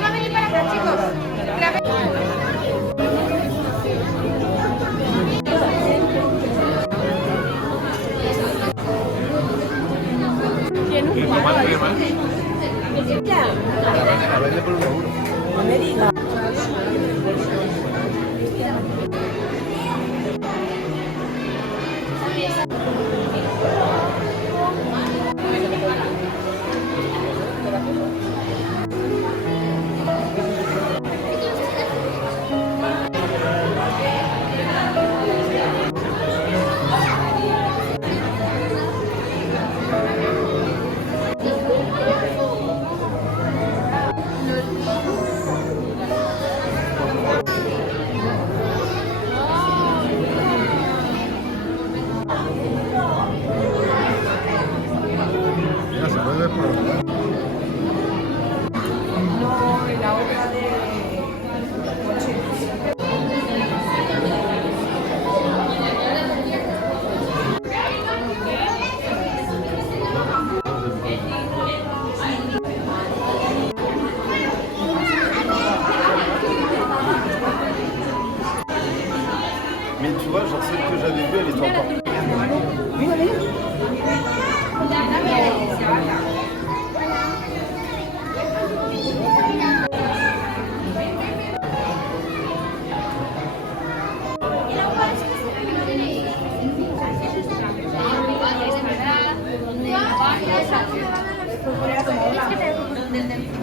va a venir para acá, chicos. ¿Quieres tomar crema? A ver, por un No me digas. Ya se puede ver por... No, y la otra de Mais tu vois, genre celle que j'avais vue, elle était encore... Mira, mira. Es que